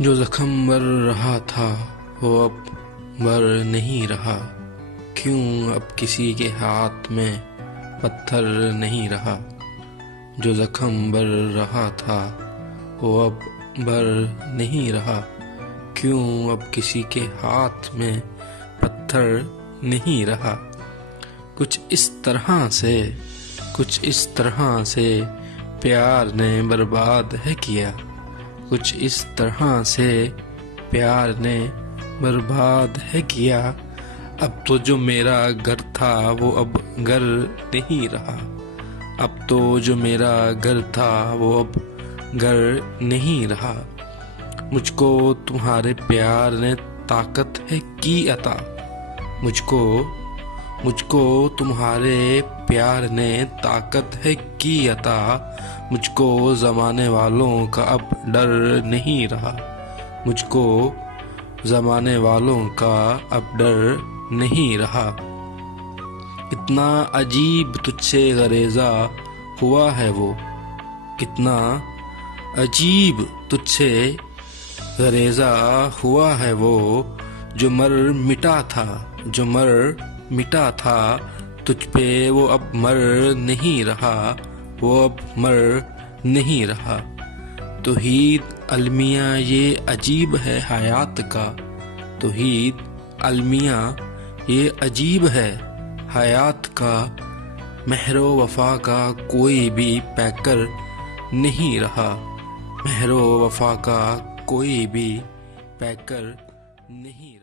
जो जख्म भर रहा था वो अब भर नहीं रहा। क्यों अब किसी के हाथ में पत्थर नहीं रहा। जो जख्म भर रहा था वो अब भर नहीं रहा। क्यों अब किसी के हाथ में पत्थर नहीं रहा। कुछ इस तरह से प्यार ने बर्बाद है किया। कुछ इस तरह से प्यार ने बर्बाद है किया। अब तो जो मेरा घर था वो अब घर नहीं रहा। अब तो जो मेरा घर था वो अब घर नहीं रहा। मुझको तुम्हारे प्यार ने ताकत है की अता। मुझको तुम्हारे प्यार ने ताकत है की अता। मुझको ज़माने वालों का अब डर नहीं रहा। मुझको ज़माने वालों का अब डर नहीं रहा। कितना अजीब तुझसे गरेज़ा हुआ है वो। कितना अजीब तुझसे गरेज़ा हुआ है वो। जो मर मिटा था तुझ पे वो अब मर नहीं रहा। वो अब मर नहीं रहा। तौहीद अलमिया ये अजीब है हयात का। तौहीद अलमिया ये अजीब है हयात का। महरो वफा का कोई भी पैकर नहीं रहा। महरो वफा का कोई भी पैकर नहीं